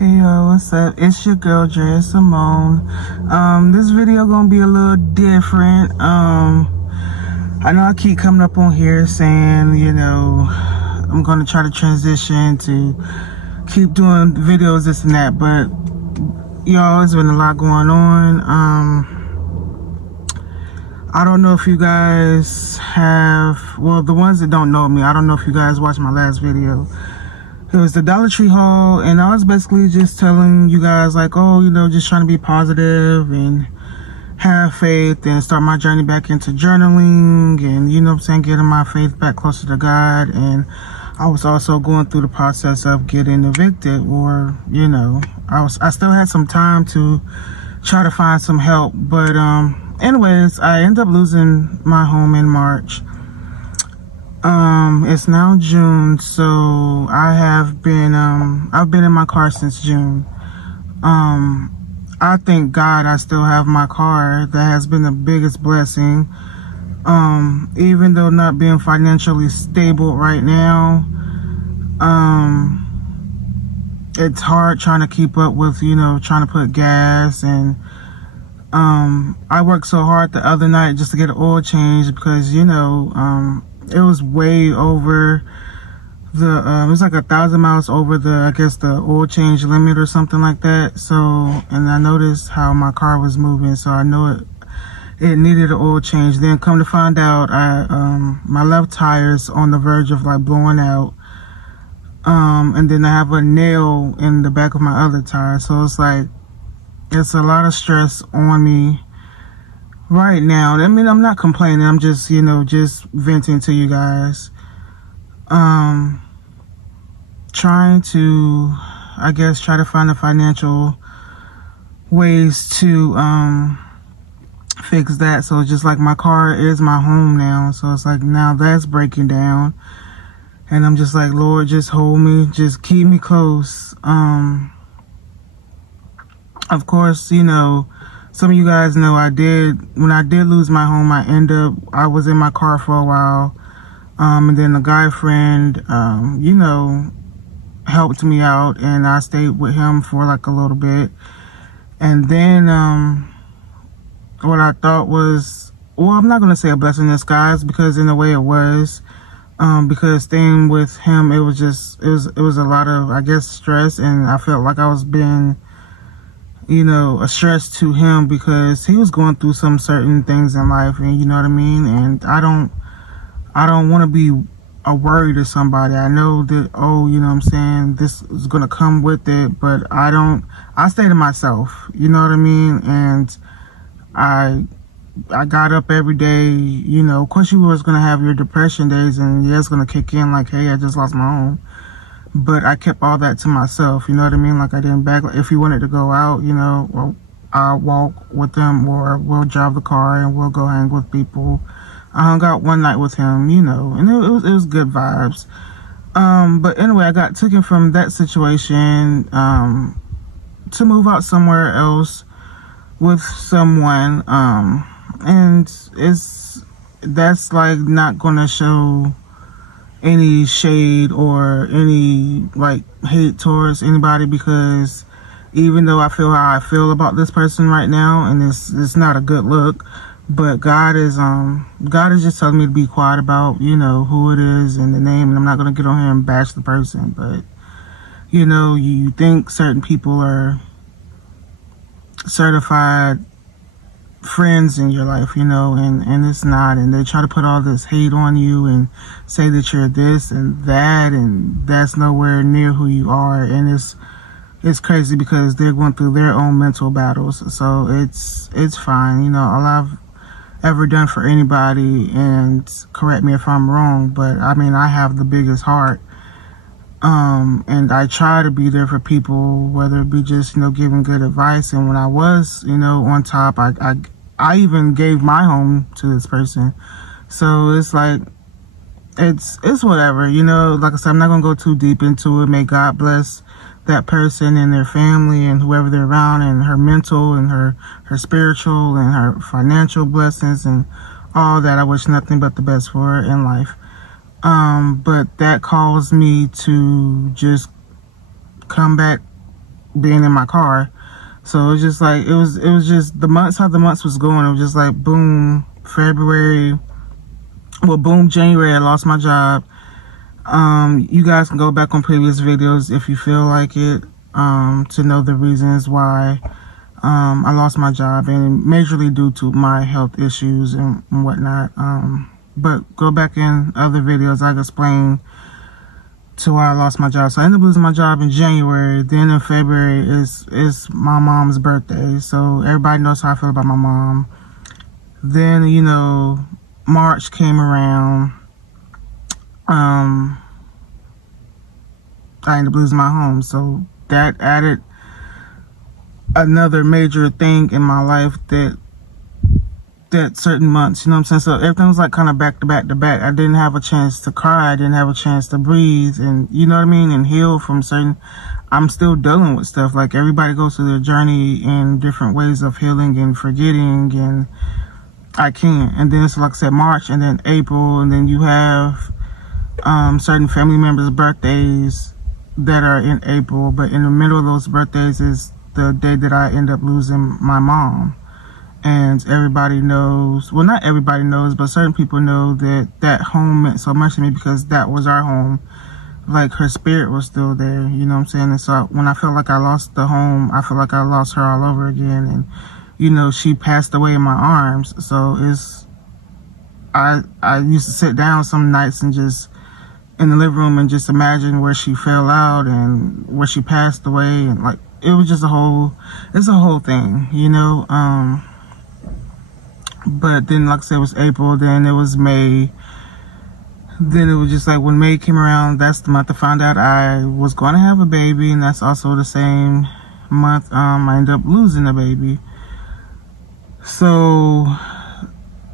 Hey yo, what's up? It's your girl Drea Simone. This video gonna be a little different. I know I keep coming up on here saying, you know, I'm gonna try to transition to keep doing videos, this and that, but y'all, there's been a lot going on. I don't know if you guys have, well, the ones that don't know me, I don't know if you guys watched my last video. It was the Dollar Tree haul, and I was basically just telling you guys, like, oh, you know, just trying to be positive and have faith and start my journey back into journaling and, you know what I'm saying, getting my faith back closer to God. And I was also going through the process of getting evicted, or, you know, I still had some time to try to find some help. But anyways, I ended up losing my home in March. It's now June, so I've been in my car since June. I thank God I still have my car. That has been the biggest blessing. Even though not being financially stable right now, it's hard trying to keep up with, you know, trying to put gas. And I worked so hard the other night just to get an oil change because, you know, it was way over the, it was like 1,000 miles over the, I guess, the oil change limit or something like that. So, and I noticed how my car was moving, so I know it needed an oil change. Then come to find out, my left tire's on the verge of like blowing out. And then I have a nail in the back of my other tire. So it's like, it's a lot of stress on me right now. I mean, I'm not complaining. I'm just, you know, just venting to you guys. Trying to, I guess, try to find the financial ways to fix that. So just like my car is my home now. So it's like now that's breaking down. And I'm just like, Lord, just hold me. Just keep me close. Of course, you know, some of you guys know when I did lose my home, I was in my car for a while. And then a guy friend, you know, helped me out, and I stayed with him for like a little bit. And then, what I thought was, well, I'm not going to say a blessing in disguise, because in a way it was, because staying with him, it was a lot of, I guess, stress. And I felt like I was being, you know, a stress to him because he was going through some certain things in life, and you know what I mean? And I don't want to be a worry to somebody. I know that, oh, you know what I'm saying, this is going to come with it, but I stay to myself, you know what I mean? And I got up every day, you know, of course you was going to have your depression days, and yeah, it's going to kick in like, hey, I just lost my home. But I kept all that to myself, you know what I mean? Like, I didn't back. If he wanted to go out, you know, well, I'll walk with them, or we'll drive the car and we'll go hang with people. I hung out one night with him, you know, and it was good vibes. But anyway, I got taken from that situation to move out somewhere else with someone, and that's like not gonna show any shade or any like hate towards anybody, because even though I feel how I feel about this person right now, and it's not a good look, but God is just telling me to be quiet about, you know, who it is and the name. And I'm not gonna get on here and bash the person, but you know, you think certain people are certified friends in your life, you know, and it's not, and they try to put all this hate on you and say that you're this and that, and that's nowhere near who you are. And it's crazy because they're going through their own mental battles. So it's fine, you know. All I've ever done for anybody, and correct me if I'm wrong, but I mean, I have the biggest heart, and I try to be there for people, whether it be just, you know, giving good advice. And when I was, you know, on top, I even gave my home to this person. So it's like, it's whatever, you know. Like I said, I'm not gonna go too deep into it. May God bless that person and their family and whoever they're around, and her mental and her spiritual and her financial blessings and all that. I wish nothing but the best for her in life. But that caused me to just come back being in my car. So it was just like, it was just the months, how the months was going. It was just like, boom, February, well, boom, January, I lost my job. You guys can go back on previous videos if you feel like it, to know the reasons why I lost my job, and majorly due to my health issues and whatnot. But go back in other videos, I can explain to why I lost my job. So I ended up losing my job in January. Then in February is my mom's birthday. So everybody knows how I feel about my mom. Then, you know, March came around. I ended up losing my home. So that added another major thing in my life that certain months, you know what I'm saying? So everything was like kind of back to back to back. I didn't have a chance to cry. I didn't have a chance to breathe, and you know what I mean? And heal from certain, I'm still dealing with stuff. Like everybody goes through their journey in different ways of healing and forgetting, and I can't. And then it's like I said, March, and then April, and then you have certain family members' birthdays that are in April, but in the middle of those birthdays is the day that I end up losing my mom. And everybody knows, well, not everybody knows, but certain people know that that home meant so much to me, because that was our home. Like, her spirit was still there, you know what I'm saying? And so when I felt like I lost the home, I feel like I lost her all over again. And, you know, she passed away in my arms. So I used to sit down some nights and just in the living room and just imagine where she fell out and where she passed away. And like, it was just it's a whole thing, you know? But then, like I said, it was April, then it was May. Then it was just like when May came around, that's the month I found out I was going to have a baby, and that's also the same month I ended up losing a baby. So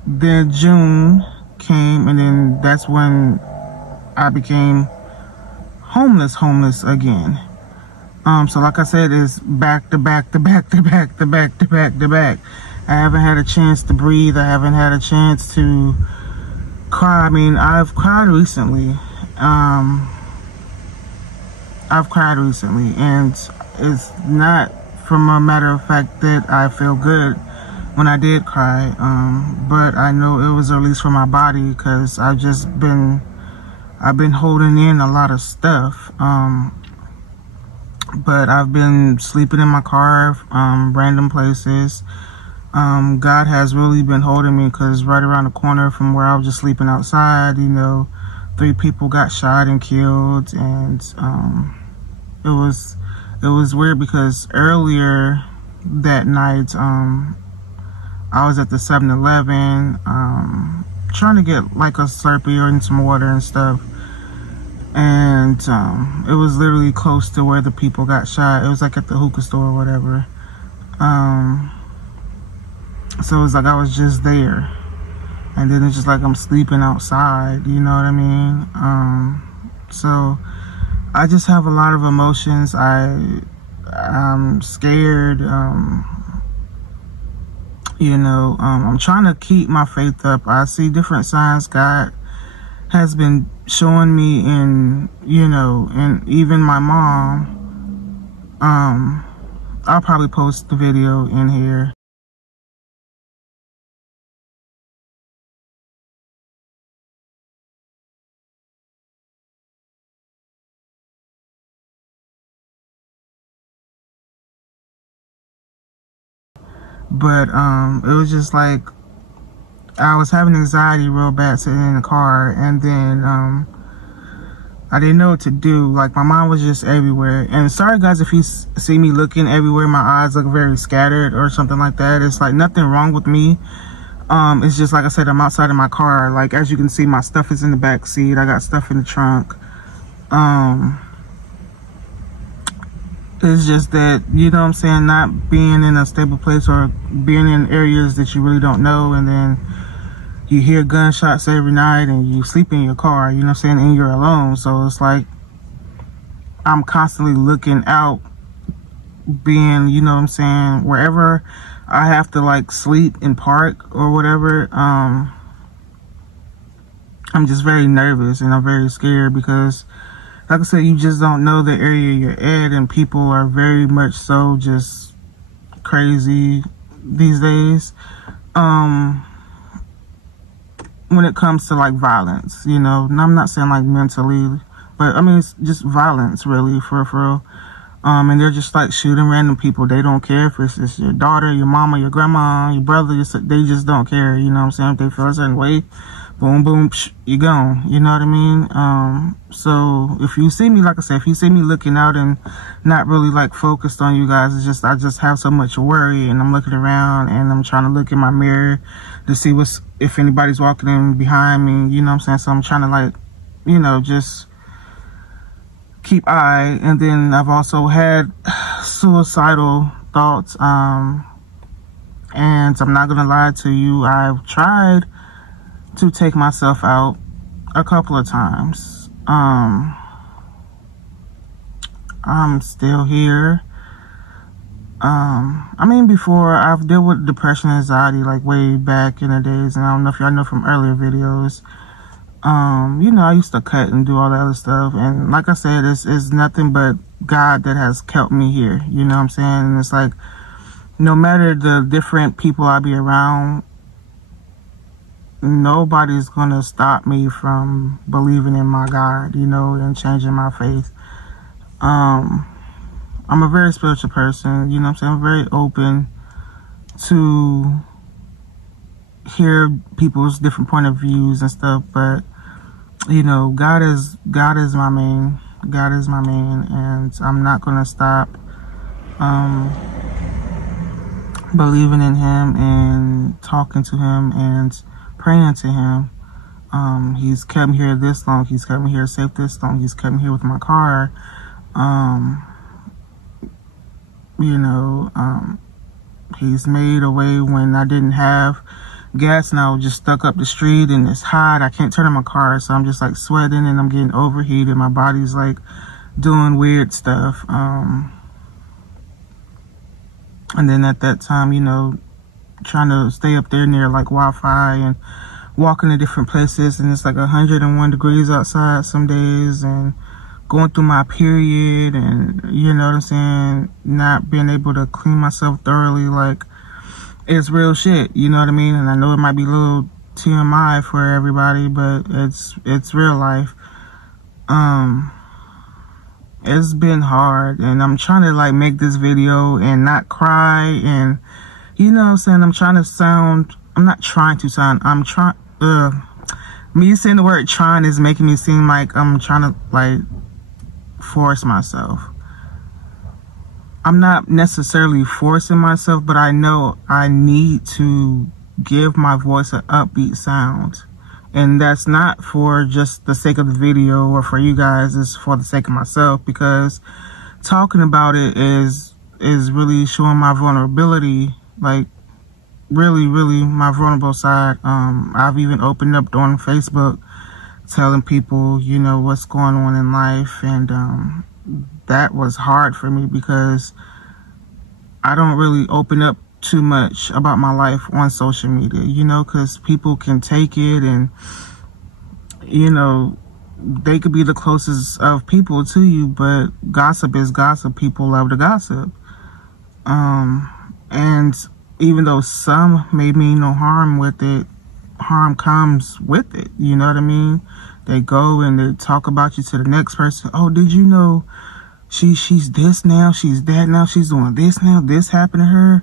then June came, and then that's when I became homeless again. So like I said, it's back to back to back to back to back to back to back. I haven't had a chance to breathe. I haven't had a chance to cry. I mean, I've cried recently. And it's not from a matter of fact that I feel good when I did cry. But I know it was a release from my body, because I've been holding in a lot of stuff. But I've been sleeping in my car, random places. God has really been holding me, because right around the corner from where I was just sleeping outside, you know, 3 people got shot and killed. And it was weird, because earlier that night I was at the 7-Eleven trying to get like a Slurpee or some water and stuff, and it was literally close to where the people got shot. It was like at the hookah store or whatever. So it was like I was just there, and then it's just like I'm sleeping outside, you know what I mean? So I just have a lot of emotions. I'm scared, you know. I'm trying to keep my faith up. I see different signs God has been showing me, in, you know, and even my mom. I'll probably post the video in here. But it was just like I was having anxiety real bad sitting in the car, and then I didn't know what to do. Like, my mind was just everywhere. And sorry guys if you see me looking everywhere, my eyes look very scattered or something like that. It's like nothing wrong with me. It's just like I said, I'm outside of my car. Like, as you can see, my stuff is in the back seat. I got stuff in the trunk. It's just that, you know what I'm saying, not being in a stable place, or being in areas that you really don't know, and then you hear gunshots every night, and you sleep in your car, you know what I'm saying, and you're alone. So it's like I'm constantly looking out, being, you know what I'm saying, wherever I have to like sleep and park or whatever. I'm just very nervous, and I'm very scared, because like I said, you just don't know the area you're at, and people are very much so just crazy these days. When it comes to like violence, you know, and I'm not saying like mentally, but I mean, it's just violence really, for real. And they're just like shooting random people. They don't care if it's just your daughter, your mama, your grandma, your brother. They just don't care. You know what I'm saying? If they feel a certain way, boom, boom, psh, you gone. You know what I mean? So if you see me, like I said, if you see me looking out and not really like focused on you guys, it's just, I just have so much worry, and I'm looking around and I'm trying to look in my mirror to see if anybody's walking in behind me. You know what I'm saying? So I'm trying to like, you know, just keep eye. And then I've also had suicidal thoughts, and I'm not gonna lie to you, I've tried to take myself out a couple of times. I'm still here. I mean, before, I've dealt with depression, anxiety, like way back in the days, and I don't know if y'all know from earlier videos. You know, I used to cut and do all that other stuff, and like I said, it's nothing but God that has kept me here, you know what I'm saying? And it's like, no matter the different people I be around, nobody's gonna stop me from believing in my God, you know, and changing my faith. I'm a very spiritual person, you know what I'm saying? I'm very open to hear people's different point of views and stuff, but you know, God is my main. God is my main, and I'm not gonna stop believing in Him and talking to Him and praying to Him. He's kept me here this long. He's kept me here safe this long. He's kept me here with my car. You know, He's made a way when I didn't have gas and I was just stuck up the street and it's hot. I can't turn on my car, so I'm just like sweating and I'm getting overheated. My body's like doing weird stuff. And then at that time, you know, trying to stay up there near like Wi-Fi and walking to different places, and it's like 101 degrees outside some days, and going through my period, and you know what I'm saying, not being able to clean myself thoroughly. Like, it's real shit, you know what I mean? And I know it might be a little TMI for everybody, but it's real life. It's been hard, and I'm trying to like make this video and not cry, and you know what I'm saying, I'm not trying to sound, me saying the word trying is making me seem like I'm trying to like force myself. I'm not necessarily forcing myself, but I know I need to give my voice an upbeat sound. And that's not for just the sake of the video or for you guys, it's for the sake of myself, because talking about it is really showing my vulnerability, like really my vulnerable side. I've even opened up on Facebook telling people, you know, what's going on in life, and that was hard for me because I don't really open up too much about my life on social media, you know, because people can take it, and you know, they could be the closest of people to you, but gossip is gossip. People love to gossip, and even though some may mean no harm with it, harm comes with it, you know what I mean? They go and they talk about you to the next person. Oh, did you know she's this now, she's that now, she's doing this now, this happened to her?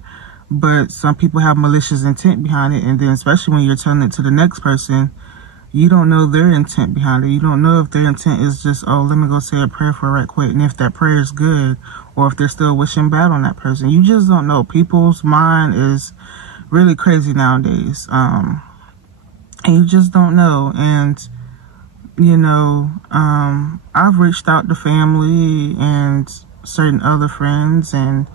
But some people have malicious intent behind it, and then especially when you're telling it to the next person, you don't know their intent behind it. You don't know if their intent is just, oh, let me go say a prayer for her right quick, and if that prayer is good, or if they're still wishing bad on that person. You just don't know. People's mind is really crazy nowadays, and you just don't know. And you know, I've reached out to family and certain other friends, and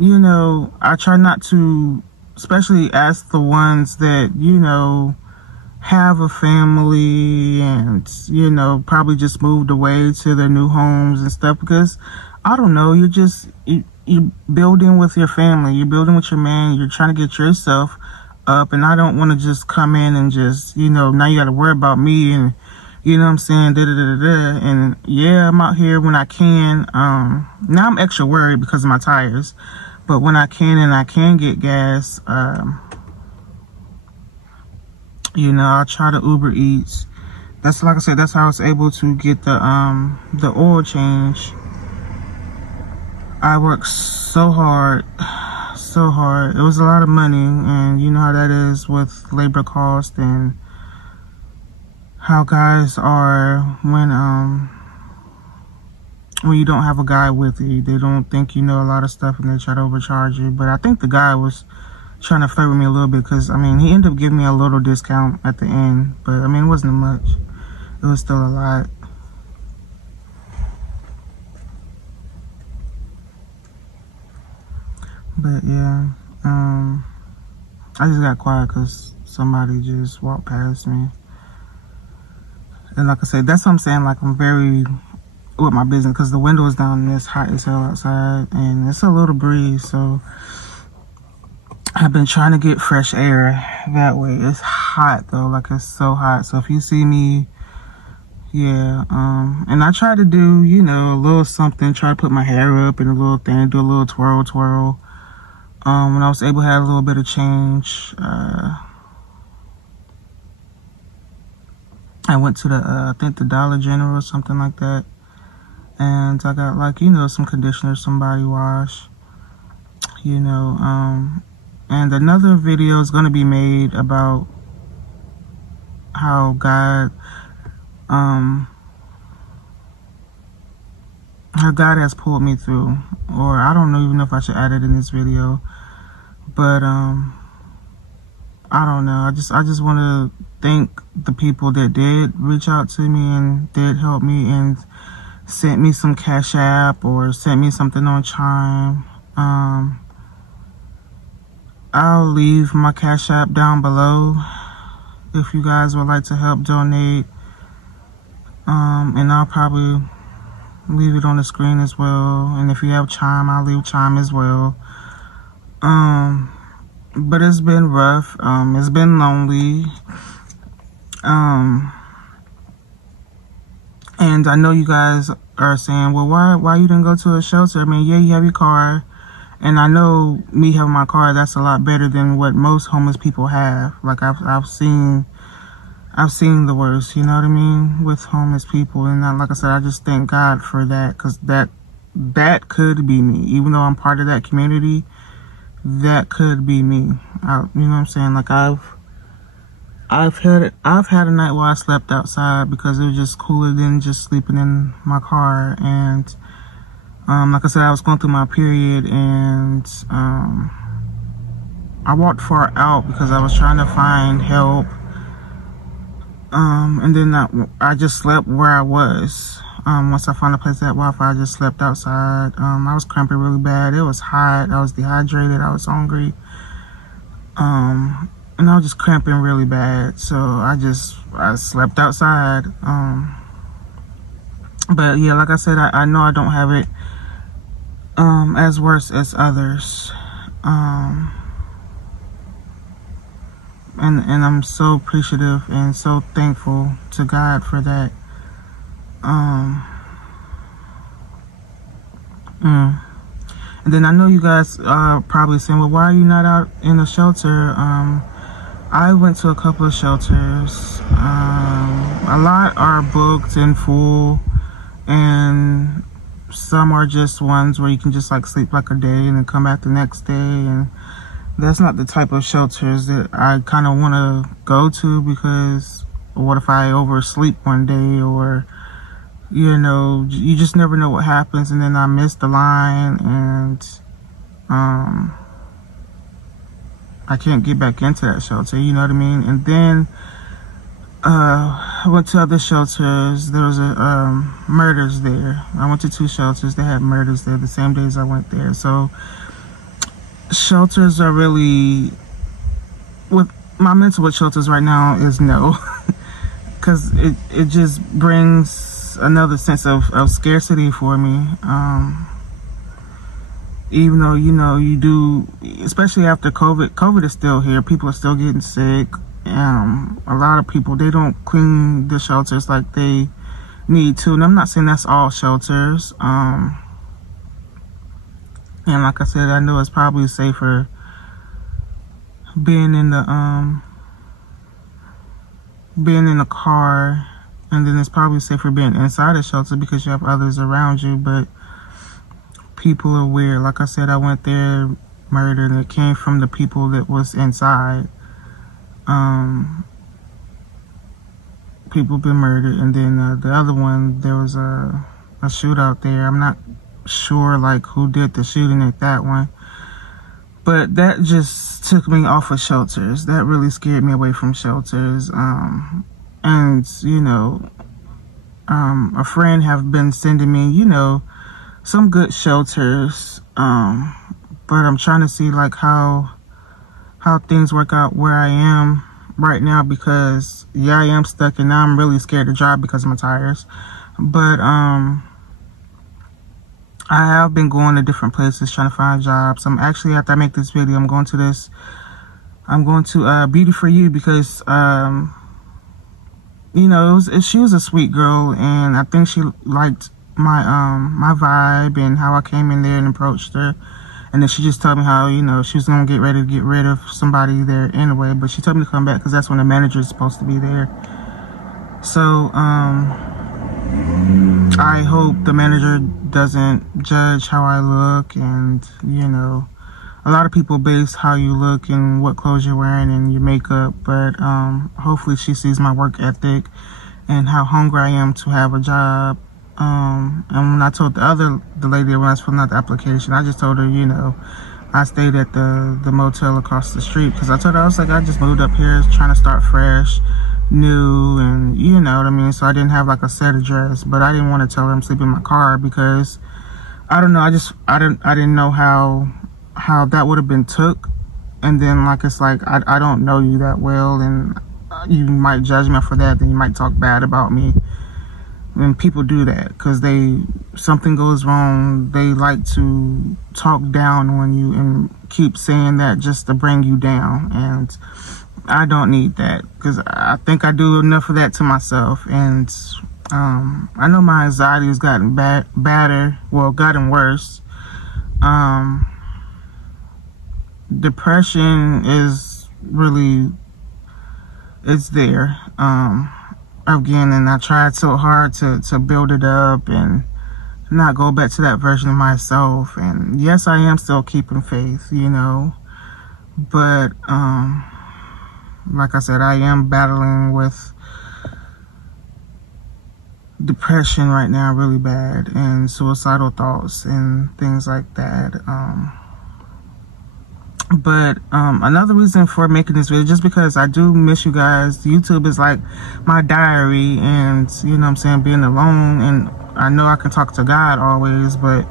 you know, I try not to, especially ask the ones that, you know, have a family and, you know, probably just moved away to their new homes and stuff, because I don't know, you're building with your family, you're building with your man, you're trying to get yourself up, and I don't want to just come in and just, you know, now you got to worry about me and You know what I'm saying? And yeah, I'm out here when I can. Now I'm extra worried because of my tires. But when I can and I can get gas, you know, I'll try to Uber Eats. That's, like I said, that's how I was able to get the oil change. I worked so hard. So hard. It was a lot of money, and you know how that is with labor cost and how guys are when you don't have a guy with you. They don't think you know a lot of stuff and they try to overcharge you. But I think the guy was trying to flirt with me a little bit, because I mean, he ended up giving me a little discount at the end, but I mean, it wasn't much. It was still a lot. But yeah, I just got quiet because somebody just walked past me. And like I said, that's what I'm saying, like I'm very with my business, because the window is down and it's hot as hell outside and it's a little breeze, so I've been trying to get fresh air that way. It's hot though, like it's so hot. So if you see me, yeah, and I try to do, you know, a little something, try to put my hair up in a little thing, do a little twirl. When I was able to have a little bit of change, I went to the, I think the Dollar General or something like that. And I got, like, you know, some conditioner, some body wash, you know. And another video is going to be made about how God has pulled me through. Or I don't even know if I should add it in this video. But, I don't know. I just want to thank the people that did reach out to me and did help me and sent me some Cashapp or sent me something on Chime. I'll leave my Cashapp down below if you guys would like to help donate. And I'll probably leave it on the screen as well. And if you have Chime, I'll leave Chime as well. But it's been rough. It's been lonely. And I know you guys are saying, well, why you didn't go to a shelter? I mean, yeah, you have your car. And I know me having my car, that's a lot better than what most homeless people have. Like I've seen the worst, you know what I mean, with homeless people. And like I said, I just thank God for that, because that could be me. Even though I'm part of that community, that could be me. You know what I'm saying? Like I've had a night where I slept outside because it was just cooler than just sleeping in my car. And like I said, I was going through my period, and I walked far out because I was trying to find help. And then I just slept where I was. Once I found a place that had Wi-Fi, I just slept outside. I was cramping really bad. It was hot. I was dehydrated. I was hungry. And I was just cramping really bad. So I slept outside. But yeah, like I said, I know I don't have it as worse as others. And I'm so appreciative and so thankful to God for that. And then I know you guys are probably saying, well, why are you not out in a shelter? I went to a couple of shelters. A lot are booked and full, and some are just ones where you can just like sleep like a day and then come back the next day. And that's not the type of shelters that I kind of want to go to, because what if I oversleep one day, or you know, you just never know what happens, and then I miss the line, and I can't get back into that shelter, you know what I mean? And then I went to other shelters. There was murders there. I went to 2 shelters. They had murders there the same days I went there. So shelters are really, with my mental with shelters right now is no, because it just brings another sense of scarcity for me. Even though, you know, you do, especially after COVID is still here. People are still getting sick. A lot of people, they don't clean the shelters like they need to, and I'm not saying that's all shelters. And like I said, I know it's probably safer being in the car, and then it's probably safer being inside a shelter because you have others around you. But people are weird. Like I said, I went there, murdered, and it came from the people that was inside. People been murdered, and then the other one, there was a shootout there. I'm not sure like who did the shooting at that one, but that just took me off of shelters. That really scared me away from shelters. And you know, a friend have been sending me, you know, some good shelters, but I'm trying to see like how things work out where I am right now, because yeah, I am stuck, and now I'm really scared to drive because of my tires. But I have been going to different places trying to find jobs. I'm actually, after I make this video, I'm going to Beauty for You, because you know, she was a sweet girl, and I think she liked my my vibe and how I came in there and approached her. And then she just told me how, you know, she was gonna get ready to get rid of somebody there anyway, but she told me to come back because that's when the manager is supposed to be there. So I hope the manager doesn't judge how I look. And you know, a lot of people base how you look and what clothes you're wearing and your makeup, but hopefully she sees my work ethic and how hungry I am to have a job. And when I told the lady when I was filling out the application, I just told her, you know, I stayed at the motel across the street, because I told her, I was like, I just moved up here trying to start fresh, new, and you know what I mean. So I didn't have like a set address, but I didn't want to tell her I'm sleeping in my car, because I don't know, I didn't know how that would have been took. And then like, it's like, I don't know you that well, and you might judge me for that, then you might talk bad about me. And people do that because something goes wrong, they like to talk down on you and keep saying that just to bring you down. And I don't need that, because I think I do enough of that to myself. And I know my anxiety has gotten gotten worse. Depression is really, it's there. Again, and I tried so hard to build it up and not go back to that version of myself. And yes, I am still keeping faith, you know, but like I said, I am battling with depression right now really bad, and suicidal thoughts and things like that. But another reason for making this video, just because I do miss you guys. YouTube is like my diary, and you know what I'm saying, being alone, and I know I can talk to God always, but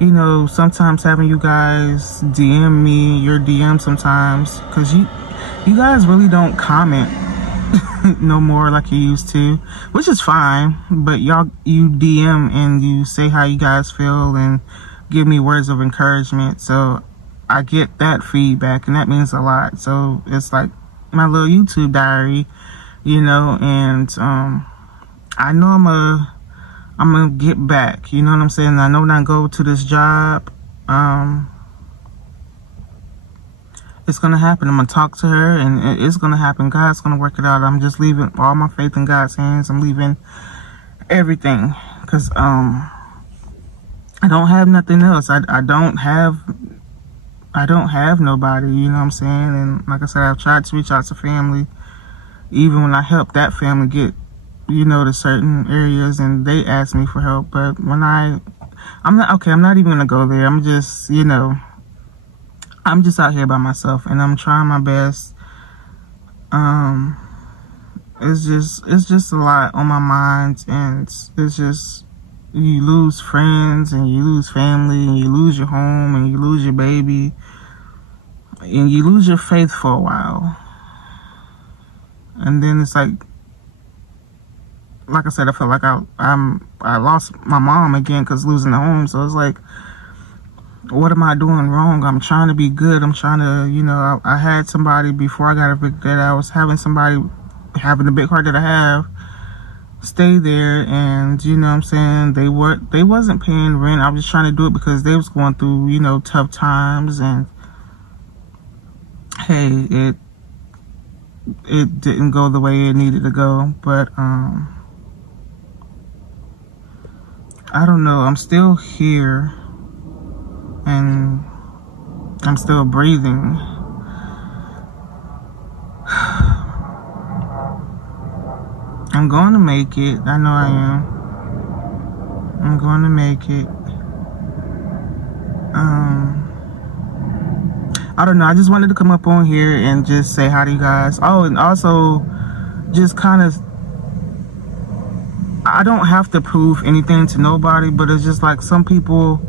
you know, sometimes having you guys DM me your DM sometimes, because you guys really don't comment no more like you used to, which is fine. But you DM and you say how you guys feel and give me words of encouragement, so I get that feedback, and that means a lot. So it's like my little YouTube diary, you know. And I know I'm gonna get back, you know what I'm saying. I know when I go to this job, it's gonna happen. I'm gonna talk to her, and it's gonna happen. God's gonna work it out. I'm just leaving all my faith in God's hands. I'm leaving everything, because I don't have nothing else. I don't have nobody, you know what I'm saying. And like I said, I've tried to reach out to family, even when I helped that family get, you know, to certain areas, and they asked me for help. But when I'm not even gonna go there. I'm just, you know, I'm just out here by myself, and I'm trying my best. It's just a lot on my mind, and it's just, you lose friends, and you lose family, and you lose your home, and you lose your baby, and you lose your faith for a while. And then it's like I said, I feel like I lost my mom again because losing the home. So it's like what am I doing wrong? I'm trying to be good. I'm trying to, you know, I had somebody before I got evicted. I was having somebody, having the big heart that I have, stay there, and you know what I'm saying, they wasn't paying rent. I was just trying to do it because they was going through, you know, tough times, and hey, it didn't go the way it needed to go. But I don't know, I'm still here and I'm still breathing. I'm going to make it. I know I am. I'm going to make it. I don't know. I just wanted to come up on here and just say hi to you guys. Oh, and also just kind of, I don't have to prove anything to nobody, but it's just like some people,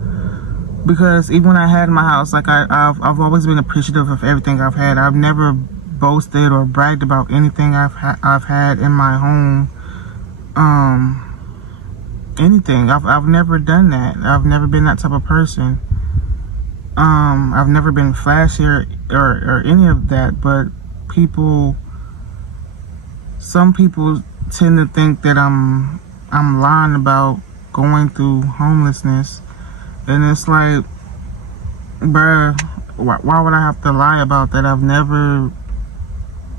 because even when I had my house, like I've always been appreciative of everything I've had. I've never boasted or bragged about anything I've had in my home. Anything. I've never done that. I've never been that type of person. I've never been flashy or any of that, but some people tend to think that I'm lying about going through homelessness, and it's like, bruh, why would I have to lie about that? I've never,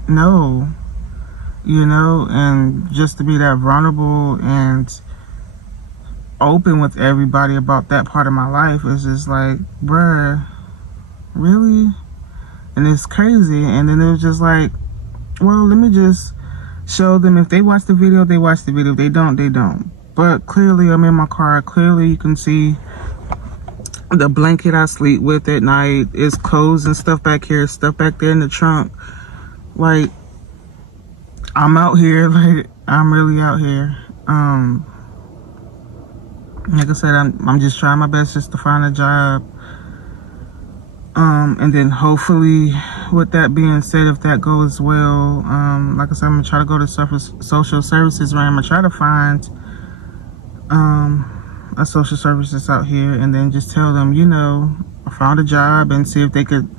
no, you know, and just to be that vulnerable and open with everybody about that part of my life is just like, bruh, really? And it's crazy. And then it was just like, well, let me just show them. If they watch the video, they watch the video. If they don't, they don't. But clearly I'm in my car. Clearly you can see the blanket I sleep with at night. It's clothes and stuff back here, stuff back there in the trunk. Like, I'm out here. Like, I'm really out here. Like I said, I'm just trying my best just to find a job. And then hopefully, with that being said, if that goes well, like I said, I'm gonna try to go to social services where I'm gonna try to find a social services out here, and then just tell them, you know, I found a job, and see if they could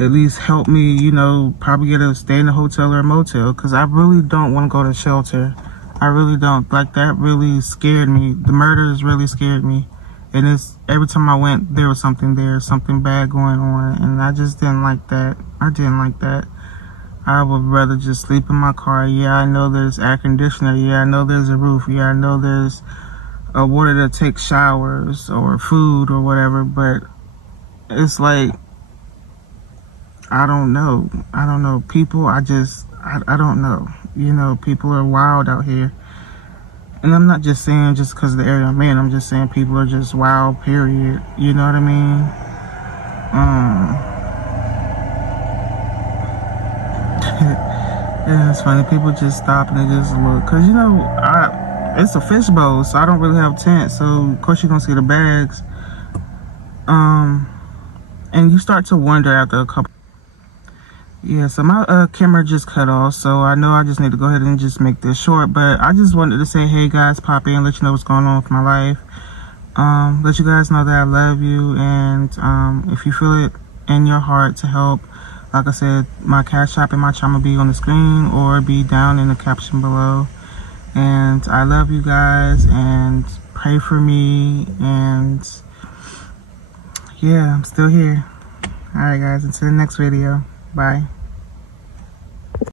at least help me, you know, probably get a stay in a hotel or a motel, because I really don't want to go to shelter. I really don't. Like, that really scared me. The murders really scared me. And it's, every time I went, there was something there, something bad going on. And I just didn't like that. I didn't like that. I would rather just sleep in my car. Yeah, I know there's air conditioner. Yeah, I know there's a roof. Yeah, I know there's a water to take showers or food or whatever. But it's like, I don't know. I don't know. People, I don't know. You know, people are wild out here. And I'm not just saying just because of the area I'm in. I'm just saying people are just wild, period. You know what I mean? Yeah, it's funny. People just stop and they just look. Because, you know, it's a fishbowl, so I don't really have tents. So, of course, you're going to see the bags. And you start to wonder after a couple. Yeah, so my camera just cut off, so I know I just need to go ahead and just make this short. But I just wanted to say, hey guys, pop in, let you know what's going on with my life. Let you guys know that I love you, and if you feel it in your heart to help, like I said, my Cashapp and my Chime will be on the screen or be down in the caption below. And I love you guys, and pray for me, and yeah, I'm still here. Alright guys, until the next video. Bye.